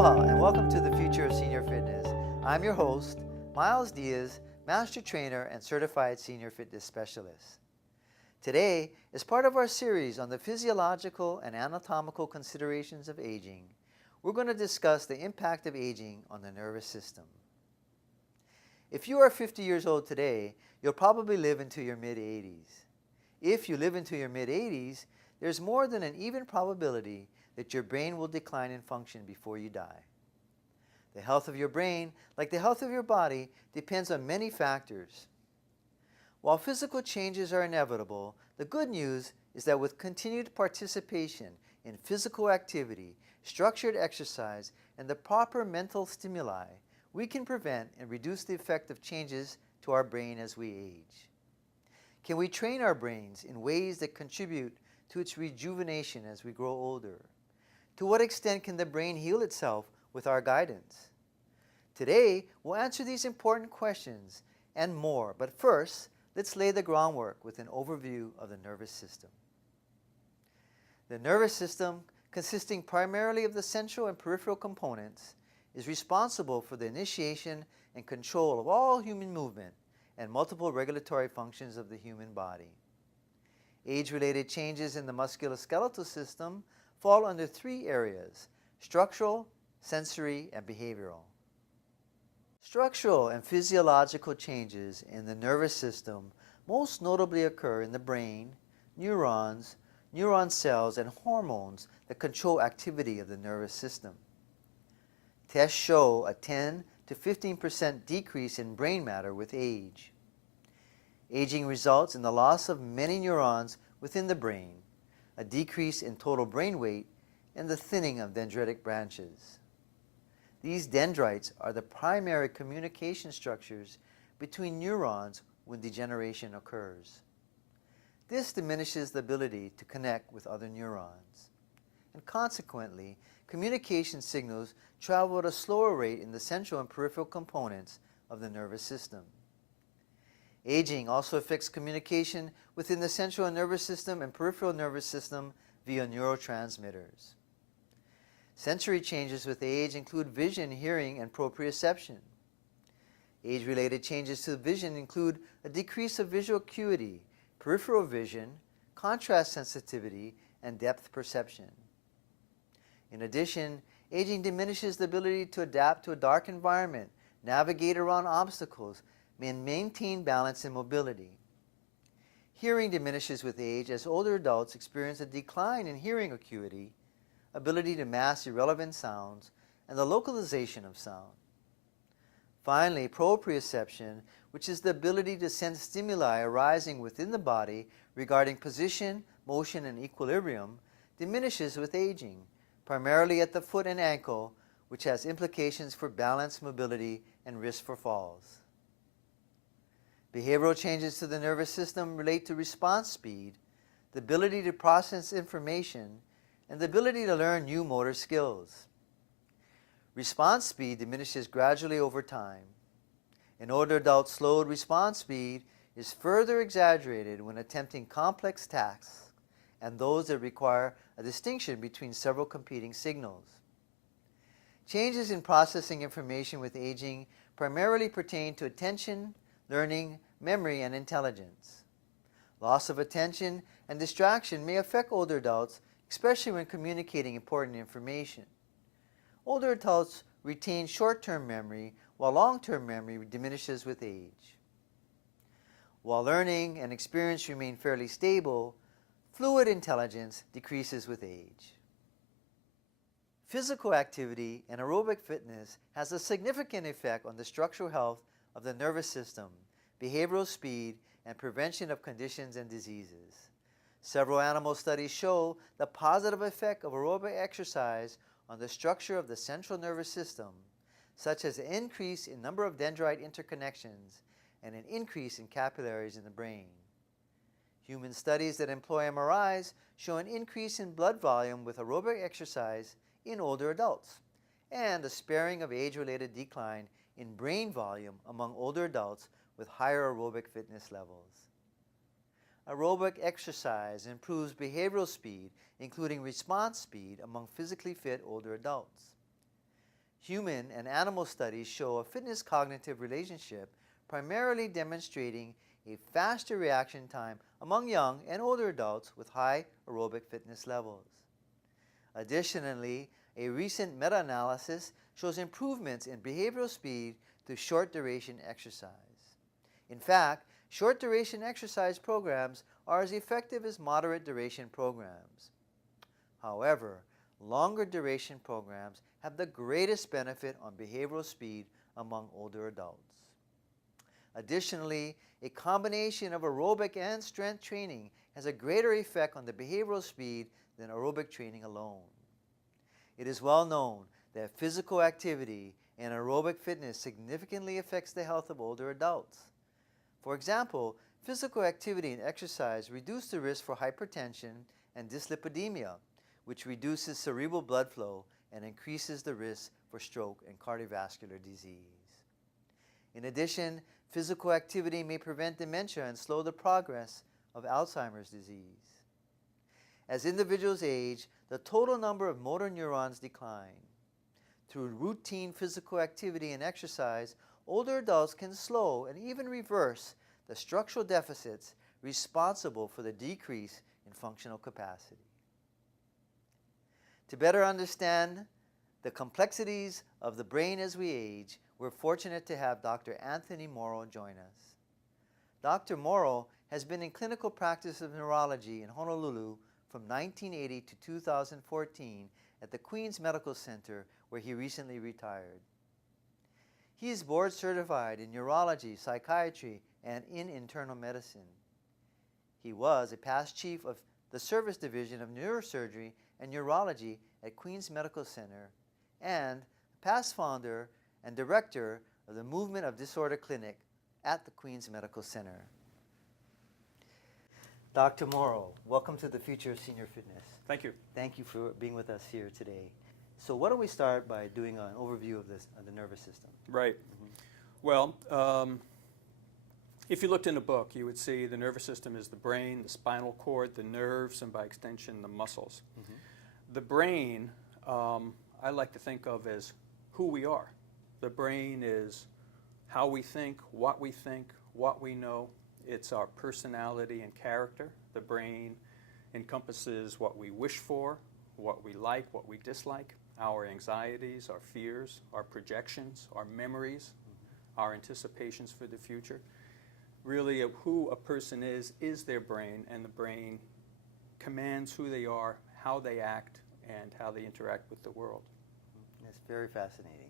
Aloha and welcome to the Future of Senior Fitness. I'm your host, Miles Diaz, Master Trainer and Certified Senior Fitness Specialist. Today, as part of our series on the physiological and anatomical considerations of aging, we're going to discuss the impact of aging on the nervous system. If you are 50 years old today, you'll probably live into your mid-80s. If you live into your mid-80s, there's more than an even probability that your brain will decline in function before you die. The health of your brain, like the health of your body, depends on many factors. While physical changes are inevitable, the good news is that with continued participation in physical activity, structured exercise, and the proper mental stimuli, we can prevent and reduce the effect of changes to our brain as we age. Can we train our brains in ways that contribute to its rejuvenation as we grow older? To what extent can the brain heal itself with our guidance? Today, we'll answer these important questions and more, but first, let's lay the groundwork with an overview of the nervous system. The nervous system, consisting primarily of the central and peripheral components, is responsible for the initiation and control of all human movement and multiple regulatory functions of the human body. Age-related changes in the musculoskeletal system fall under three areas: structural, sensory, and behavioral. Structural and physiological changes in the nervous system most notably occur in the brain, neurons, neuron cells, and hormones that control activity of the nervous system. Tests show a 10 to 15% decrease in brain matter with age. Aging results in the loss of many neurons within the brain, a decrease in total brain weight, and the thinning of dendritic branches. These dendrites are the primary communication structures between neurons when degeneration occurs. This diminishes the ability to connect with other neurons, and consequently, communication signals travel at a slower rate in the central and peripheral components of the nervous system. Aging also affects communication within the central nervous system and peripheral nervous system via neurotransmitters. Sensory changes with age include vision, hearing, and proprioception. Age-related changes to vision include a decrease of visual acuity, peripheral vision, contrast sensitivity, and depth perception. In addition, aging diminishes the ability to adapt to a dark environment, navigate around obstacles, and maintain balance and mobility. Hearing diminishes with age as older adults experience a decline in hearing acuity, ability to mask irrelevant sounds, and the localization of sound. Finally, proprioception, which is the ability to sense stimuli arising within the body regarding position, motion, and equilibrium, diminishes with aging, primarily at the foot and ankle, which has implications for balance, mobility, and risk for falls. Behavioral changes to the nervous system relate to response speed, the ability to process information, and the ability to learn new motor skills. Response speed diminishes gradually over time. In older adults, slowed response speed is further exaggerated when attempting complex tasks and those that require a distinction between several competing signals. Changes in processing information with aging primarily pertain to attention, learning, memory, and intelligence. Loss of attention and distraction may affect older adults, especially when communicating important information. Older adults retain short-term memory, while long-term memory diminishes with age. While learning and experience remain fairly stable, fluid intelligence decreases with age. Physical activity and aerobic fitness has a significant effect on the structural health of the nervous system, behavioral speed, and prevention of conditions and diseases. Several animal studies show the positive effect of aerobic exercise on the structure of the central nervous system, such as an increase in number of dendrite interconnections and an increase in capillaries in the brain. Human studies that employ MRIs show an increase in blood volume with aerobic exercise in older adults, and a sparing of age-related decline in brain volume among older adults with higher aerobic fitness levels. Aerobic exercise improves behavioral speed, including response speed among physically fit older adults. Human and animal studies show a fitness-cognitive relationship, primarily demonstrating a faster reaction time among young and older adults with high aerobic fitness levels. Additionally, a recent meta-analysis shows improvements in behavioral speed through short-duration exercise. In fact, short-duration exercise programs are as effective as moderate-duration programs. However, longer-duration programs have the greatest benefit on behavioral speed among older adults. Additionally, a combination of aerobic and strength training has a greater effect on the behavioral speed than aerobic training alone. It is well known that physical activity and aerobic fitness significantly affects the health of older adults. For example, physical activity and exercise reduce the risk for hypertension and dyslipidemia, which reduces cerebral blood flow and increases the risk for stroke and cardiovascular disease. In addition, physical activity may prevent dementia and slow the progress of Alzheimer's disease. As individuals age, the total number of motor neurons decline. Through routine physical activity and exercise, older adults can slow and even reverse the structural deficits responsible for the decrease in functional capacity. To better understand the complexities of the brain as we age, we're fortunate to have Dr. Anthony Morrow join us. Dr. Morrow has been in clinical practice of neurology in Honolulu from 1980 to 2014 at the Queens Medical Center, where he recently retired. He is board certified in neurology, psychiatry, and in internal medicine. He was a past chief of the service division of neurosurgery and neurology at Queens Medical Center and past founder and director of the Movement of Disorder Clinic at the Queens Medical Center. Dr. Morrow, welcome to the Future of Senior Fitness. Thank you. Thank you for being with us here today. So why don't we start by doing an overview of the nervous system? Right. Well, if you looked in a book, you would see the nervous system is the brain, the spinal cord, the nerves, and by extension, the muscles. The brain, I like to think of as who we are. The brain is how we think, what we know. It's our personality and character. The brain encompasses what we wish for, what we like, what we dislike, our anxieties, our fears, our projections, our memories, our anticipations for the future. Really, who a person is their brain, and the brain commands who they are, how they act, and how they interact with the world. That's very fascinating.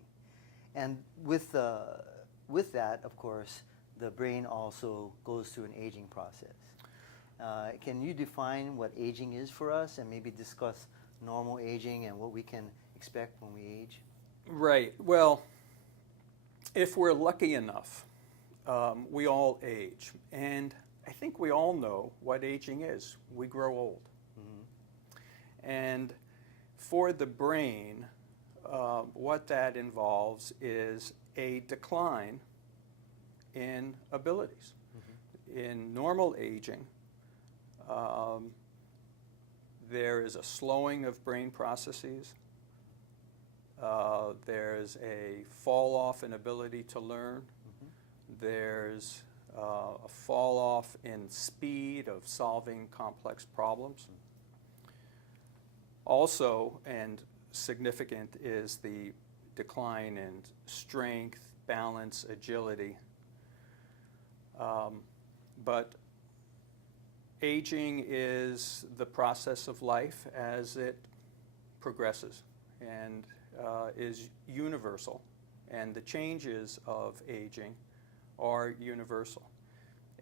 And with that, of course, the brain also goes through an aging process. Can you define what aging is for us and maybe discuss normal aging and what we can expect when we age? Right. Well, if we're lucky enough, we all age. And I think we all know what aging is. We grow old. And for the brain, what that involves is a decline in abilities. In normal aging, there is a slowing of brain processes. There's a fall off in ability to learn. There's a fall off in speed of solving complex problems. Also, and significant, is the decline in strength, balance, agility. But aging is the process of life as it progresses and is universal. And the changes of aging are universal.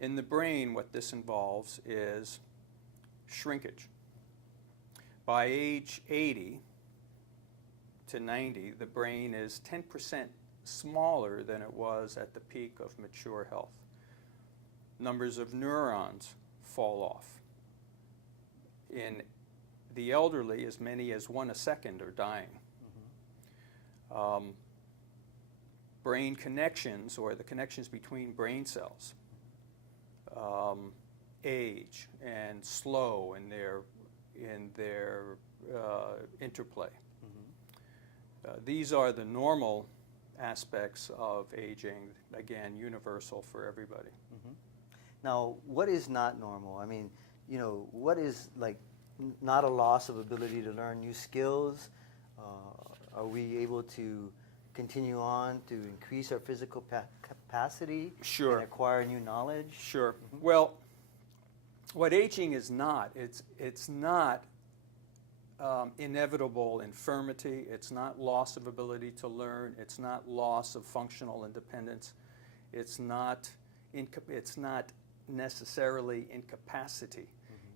In the brain, what this involves is shrinkage. By age 80 to 90, the brain is 10% smaller than it was at the peak of mature health. Numbers of neurons fall off. In the elderly, as many as 1 a second are dying. Brain connections, or the connections between brain cells, age and slow in their interplay. These are the normal aspects of aging, again, universal for everybody. Mhm. Now, what is not normal? I mean, what is like not a loss of ability to learn new skills? Are we able to continue on to increase our physical capacity Sure. and acquire new knowledge? Sure. Well, what aging is not, it's not inevitable infirmity. It's not loss of ability to learn. It's not loss of functional independence. It's not necessarily incapacity.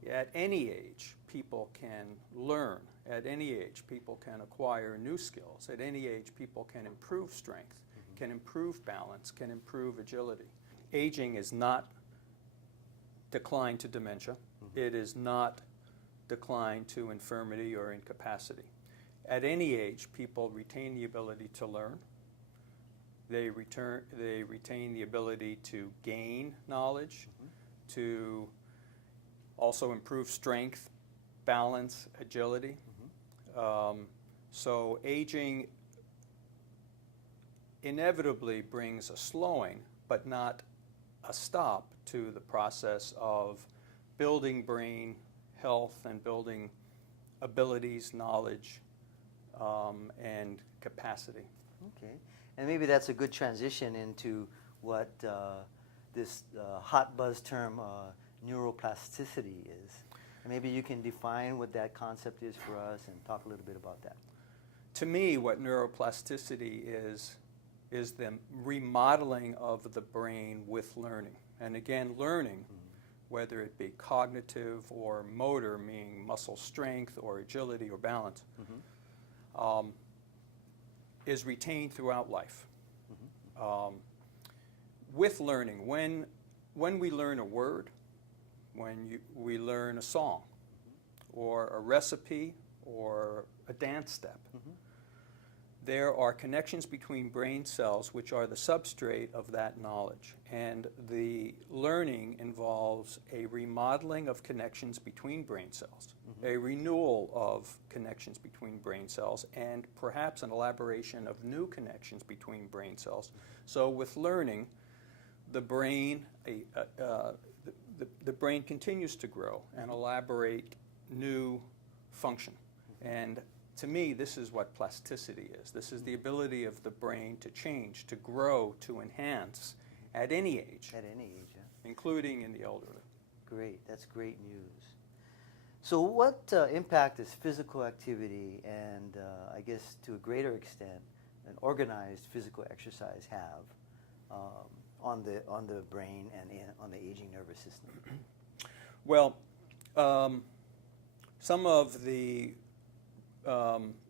At any age, people can learn. At any age, people can acquire new skills. At any age, people can improve strength, can improve balance, can improve agility. Aging is not decline to dementia. It is not decline to infirmity or incapacity. At any age, people retain the ability to learn. They retain the ability to gain knowledge, to also improve strength, balance, agility. So aging inevitably brings a slowing, but not a stop to the process of building brain health and building abilities, knowledge, and capacity. Okay. And maybe that's a good transition into what this hot buzz term neuroplasticity is. And maybe you can define what that concept is for us and talk a little bit about that. To me, what neuroplasticity is the remodeling of the brain with learning. And again, learning, whether it be cognitive or motor, meaning muscle strength or agility or balance, is retained throughout life. With learning, when we learn a word, when we learn a song, or a recipe, or a dance step, there are connections between brain cells which are the substrate of that knowledge. And the learning involves a remodeling of connections between brain cells, a renewal of connections between brain cells, and perhaps an elaboration of new connections between brain cells. So with learning, the brain, the brain continues to grow and elaborate new function. And to me, this is what plasticity is. This is the ability of the brain to change, to grow, to enhance at any age. At any age, yeah. Including in the elderly. Great, that's great news. So what impact does physical activity and I guess to a greater extent an organized physical exercise have on the brain and on the aging nervous system? Well, some of the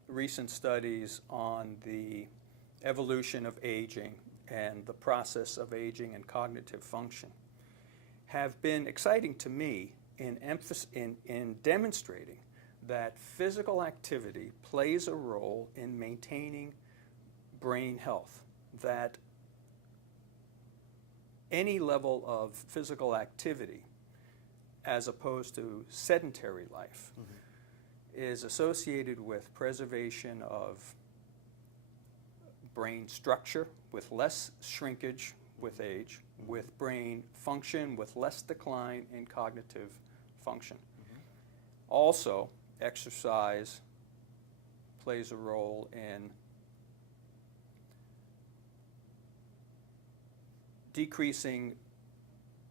recent studies on the evolution of aging and the process of aging and cognitive function have been exciting to me in demonstrating that physical activity plays a role in maintaining brain health, that any level of physical activity as opposed to sedentary life is associated with preservation of brain structure, with less shrinkage with age, with brain function, with less decline in cognitive function. Also, exercise plays a role in decreasing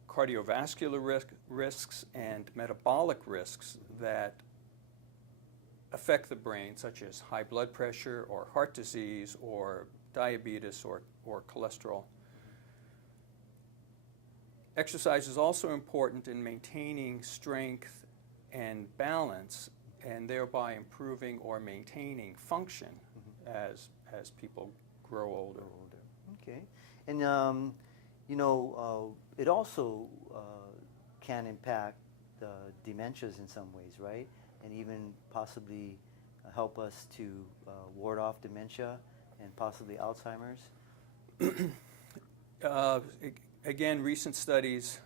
cardiovascular risks and metabolic risks that affect the brain, such as high blood pressure or heart disease or diabetes or cholesterol. Exercise is also important in maintaining strength and balance and thereby improving or maintaining function as people grow older. Okay. And it also can impact dementias in some ways, right? And even possibly help us to ward off dementia and possibly Alzheimer's? Again, recent studies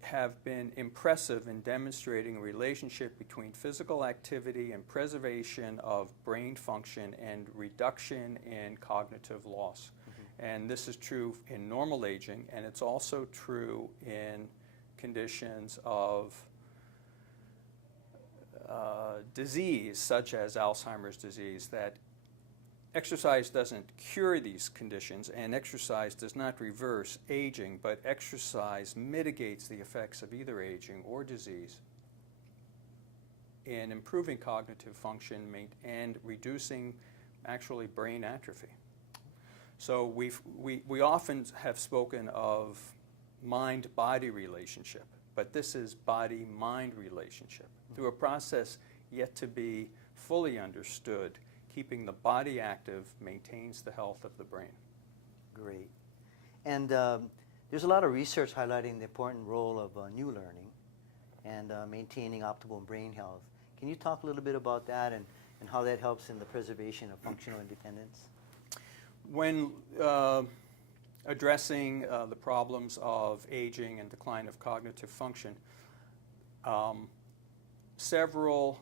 have been impressive in demonstrating a relationship between physical activity and preservation of brain function and reduction in cognitive loss. And this is true in normal aging, and it's also true in conditions of disease, such as Alzheimer's disease, that exercise doesn't cure these conditions, and exercise does not reverse aging, but exercise mitigates the effects of either aging or disease in improving cognitive function and reducing actually brain atrophy. So we often have spoken of mind-body relationship, but this is body-mind relationship. Through a process yet to be fully understood, keeping the body active maintains the health of the brain. Great. And there's a lot of research highlighting the important role of new learning and maintaining optimal brain health. Can you talk a little bit about that and how that helps in the preservation of functional independence? When addressing the problems of aging and decline of cognitive function, several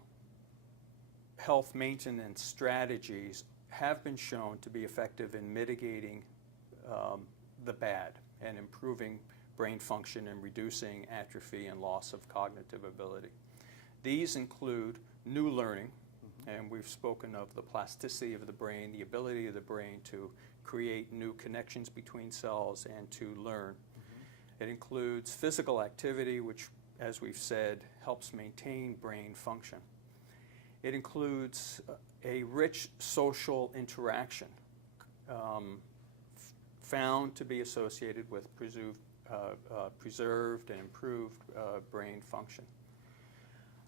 health maintenance strategies have been shown to be effective in mitigating the bad and improving brain function and reducing atrophy and loss of cognitive ability. These include new learning, and we've spoken of the plasticity of the brain, the ability of the brain to create new connections between cells and to learn. It includes physical activity, which, as we've said, helps maintain brain function. It includes a rich social interaction found to be associated with preserved and improved brain function.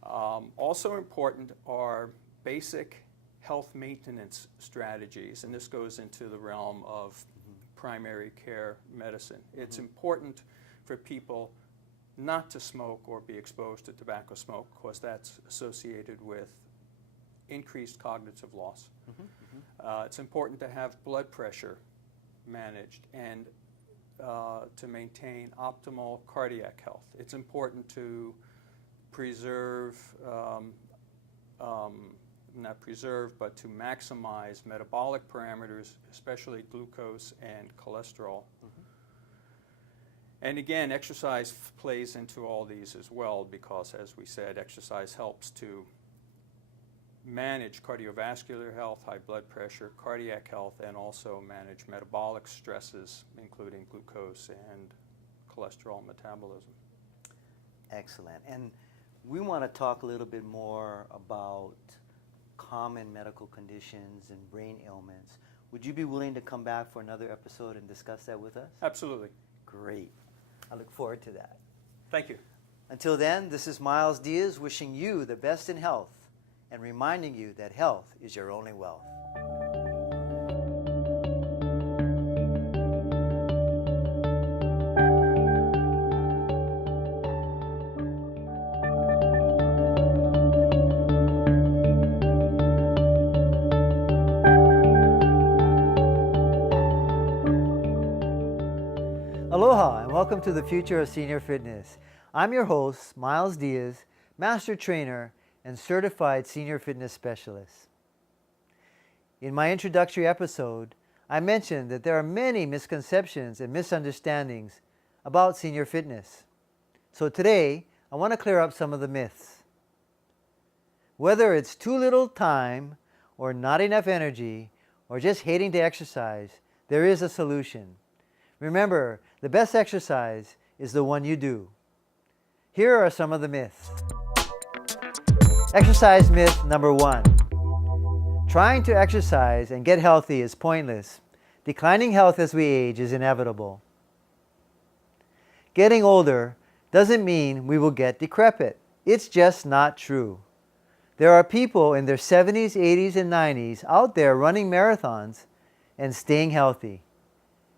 Also important are basic health maintenance strategies, and this goes into the realm of primary care medicine. It's important for people not to smoke or be exposed to tobacco smoke, because that's associated with increased cognitive loss. It's important to have blood pressure managed and to maintain optimal cardiac health. It's important to preserve, not preserve, but to maximize metabolic parameters, especially glucose and cholesterol. And again, exercise plays into all these as well, because, as we said, exercise helps to manage cardiovascular health, high blood pressure, cardiac health, and also manage metabolic stresses, including glucose and cholesterol metabolism. Excellent. And we want to talk a little bit more about common medical conditions and brain ailments. Would you be willing to come back for another episode and discuss that with us? Absolutely. Great. I look forward to that. Thank you. Until then, this is Miles Diaz wishing you the best in health and reminding you that health is your only wealth. Aloha and welcome to the Future of Senior Fitness. I'm your host, Miles Diaz, Master Trainer and Certified Senior Fitness Specialist. In my introductory episode, I mentioned that there are many misconceptions and misunderstandings about senior fitness. So today, I want to clear up some of the myths. Whether it's too little time, or not enough energy, or just hating to exercise, there is a solution. Remember, the best exercise is the one you do. Here are some of the myths. Exercise myth number 1. Trying to exercise and get healthy is pointless. Declining health as we age is inevitable. Getting older doesn't mean we will get decrepit. It's just not true. There are people in their 70s, 80s, and 90s out there running marathons and staying healthy.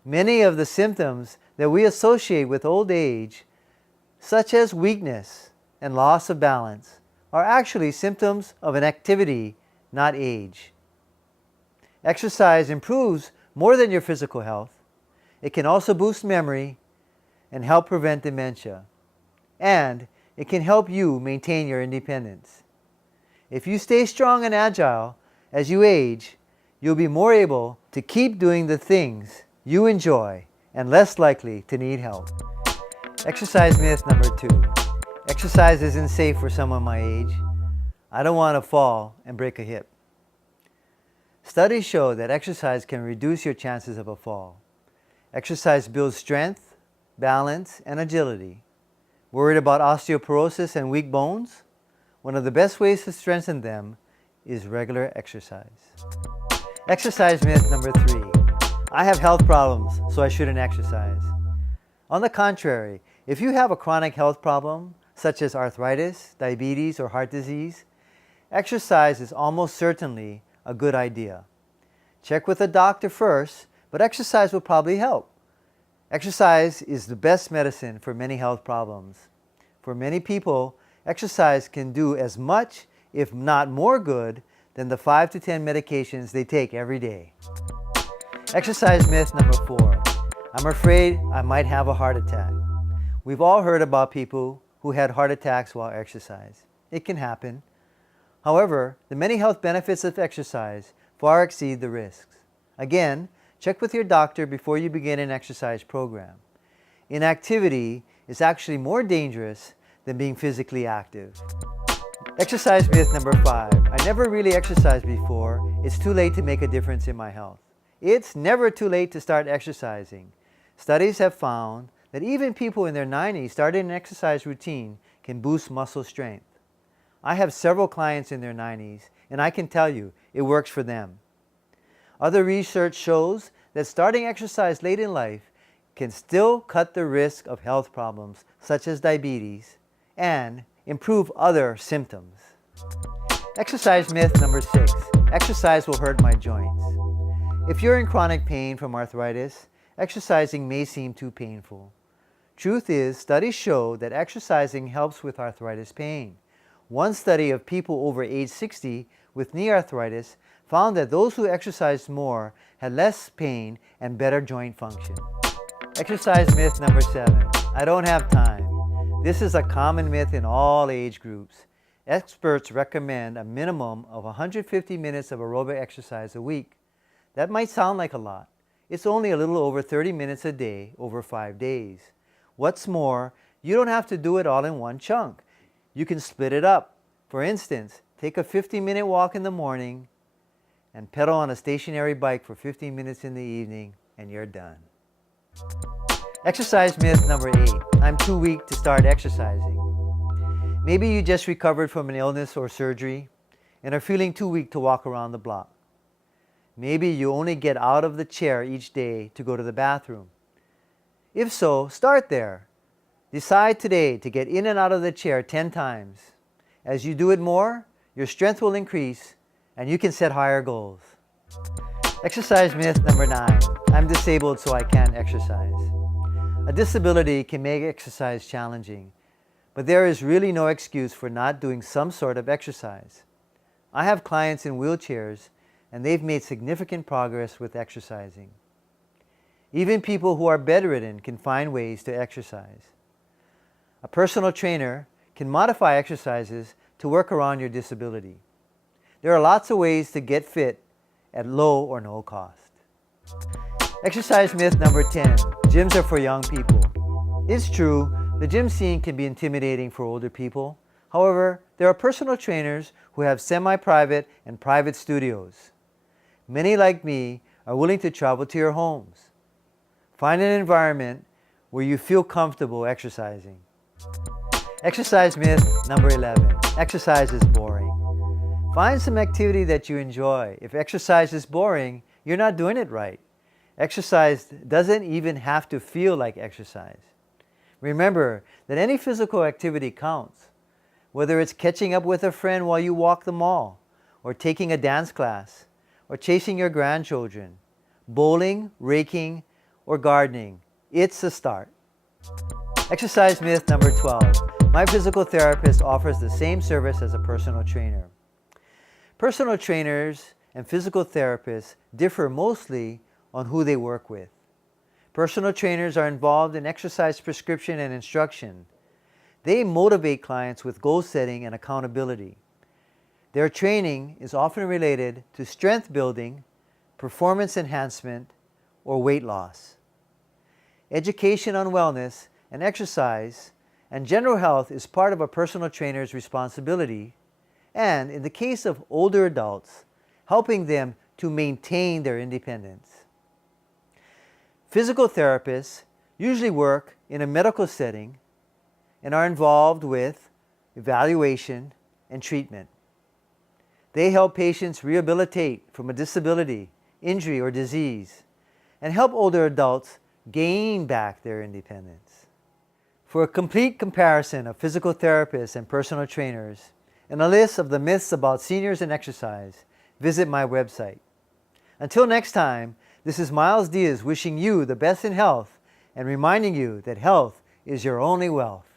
Many of the symptoms that we associate with old age, such as weakness and loss of balance, are actually symptoms of an activity, not age. Exercise improves more than your physical health. It can also boost memory, and help prevent dementia. And it can help you maintain your independence. If you stay strong and agile as you age, you'll be more able to keep doing the things you enjoy and less likely to need help. Exercise myth number 2. Exercise isn't safe for someone my age. I don't want to fall and break a hip. Studies show that exercise can reduce your chances of a fall. Exercise builds strength, balance, and agility. Worried about osteoporosis and weak bones? One of the best ways to strengthen them is regular exercise. Exercise myth number 3. I have health problems, so I shouldn't exercise. On the contrary, if you have a chronic health problem, such as arthritis, diabetes, or heart disease, exercise is almost certainly a good idea. Check with a doctor first, but exercise will probably help. Exercise is the best medicine for many health problems. For many people, exercise can do as much, if not more good, than the 5 to 10 medications they take every day. Exercise myth number 4. I'm afraid I might have a heart attack. We've all heard about people who had heart attacks while exercise. It can happen. However, the many health benefits of exercise far exceed the risks. Again, check with your doctor before you begin an exercise program. Inactivity is actually more dangerous than being physically active. Exercise myth number 5. I never really exercised before. It's too late to make a difference in my health. It's never too late to start exercising. Studies have found that even people in their 90s starting an exercise routine can boost muscle strength. I have several clients in their 90s, and I can tell you, it works for them. Other research shows that starting exercise late in life can still cut the risk of health problems such as diabetes and improve other symptoms. Exercise myth number 6. Exercise will hurt my joints. If you're in chronic pain from arthritis, exercising may seem too painful. Truth is, studies show that exercising helps with arthritis pain. One study of people over age 60 with knee arthritis found that those who exercised more had less pain and better joint function. Exercise myth number 7. I don't have time. This is a common myth in all age groups. Experts recommend a minimum of 150 minutes of aerobic exercise a week. That might sound like a lot. It's only a little over 30 minutes a day over 5 days. What's more, you don't have to do it all in one chunk. You can split it up. For instance, take a 15-minute walk in the morning and pedal on a stationary bike for 15 minutes in the evening, and you're done. Exercise myth number 8. I'm too weak to start exercising. Maybe you just recovered from an illness or surgery and are feeling too weak to walk around the block. Maybe you only get out of the chair each day to go to the bathroom. If so, start there. Decide today to get in and out of the chair 10 times. As you do it more, your strength will increase and you can set higher goals. Exercise myth number 9. I'm disabled so I can't exercise. A disability can make exercise challenging, but there is really no excuse for not doing some sort of exercise. I have clients in wheelchairs and they've made significant progress with exercising. Even people who are bedridden can find ways to exercise. A personal trainer can modify exercises to work around your disability. There are lots of ways to get fit at low or no cost. Exercise myth number 10. Gyms are for young people. It's true, the gym scene can be intimidating for older people. However, there are personal trainers who have semi-private and private studios. Many, like me, are willing to travel to your homes. Find an environment where you feel comfortable exercising. Exercise myth number 11. Exercise is boring. Find some activity that you enjoy. If exercise is boring, you're not doing it right. Exercise doesn't even have to feel like exercise. Remember that any physical activity counts. Whether it's catching up with a friend while you walk the mall, or taking a dance class, or chasing your grandchildren, bowling, raking, or gardening, it's a start. Exercise myth number 12. My physical therapist offers the same service as a personal trainer. Personal trainers and physical therapists differ mostly on who they work with. Personal trainers are involved in exercise prescription and instruction. They motivate clients with goal setting and accountability. Their training is often related to strength building, performance enhancement, or weight loss. Education on wellness and exercise and general health is part of a personal trainer's responsibility, and in the case of older adults, helping them to maintain their independence. Physical therapists usually work in a medical setting and are involved with evaluation and treatment. They help patients rehabilitate from a disability, injury, or disease, and help older adults gain back their independence. For a complete comparison of physical therapists and personal trainers, and a list of the myths about seniors and exercise, visit my website. Until next time, this is Miles Diaz wishing you the best in health and reminding you that health is your only wealth.